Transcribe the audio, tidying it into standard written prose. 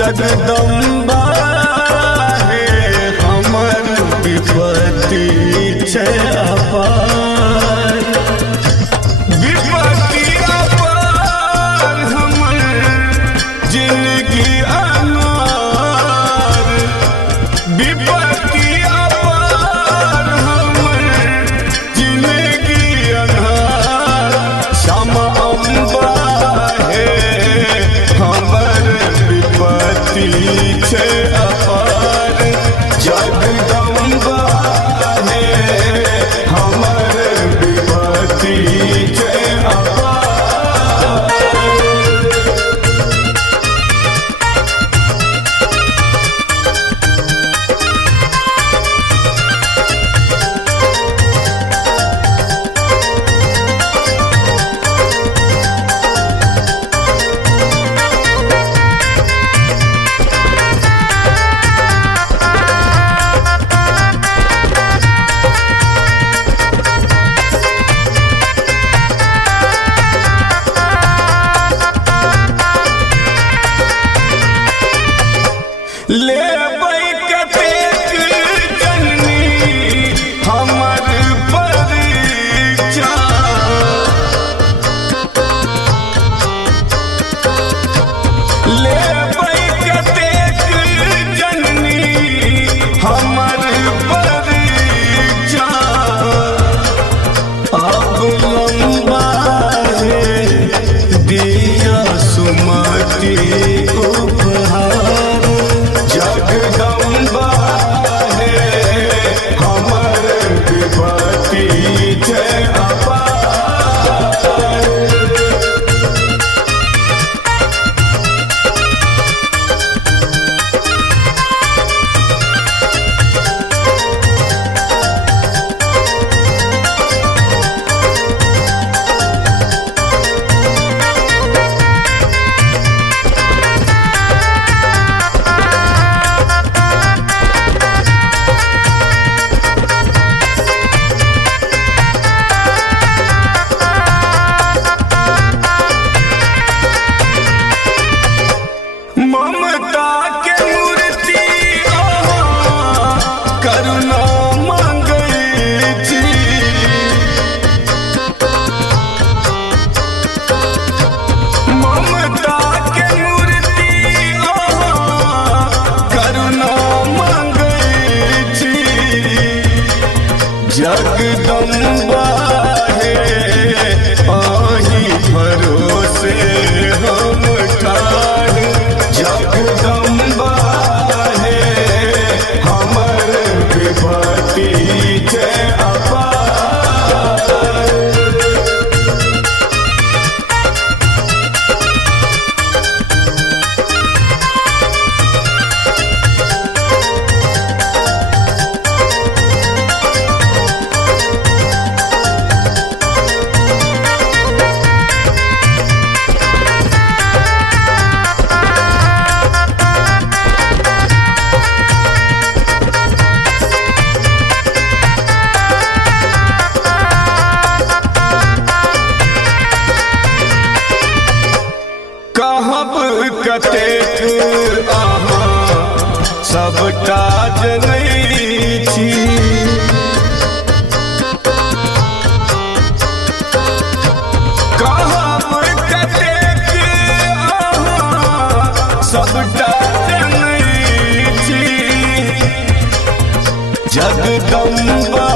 जगदम्बा हे हमर विपत्ति छै अपार, विपत्ति अपार हमर जिंदगी अनार, विपत्ति अपार हमर जिंदगी अनार। श्यामा अम्बा हे हमर विपत्ति छै अपार, जगदम्बा हे हमर विपत्ति छै अपार। लेबै कतेक जननी हमर परीक्षा, लेबै कतेक जननी हमर परीक्षा। अब लम्बा है दिया सुमति उपहार, जगदम्बा हे हमर विपत्ति छै अपार। ममता के मूर्ति अहाँ करुणा मांगै छी, ममता के मूर्ति अहाँ करुणा मांगै छी। जगदम्बा हे आही भरोसे हम ठाढ़, जगदम्बा हे हमर विपत्ति छै अपार। कहब कतेक अहाँ सबटा जनै छी, कहब कतेक अहाँ सबटा जनै छी। जगदम्बा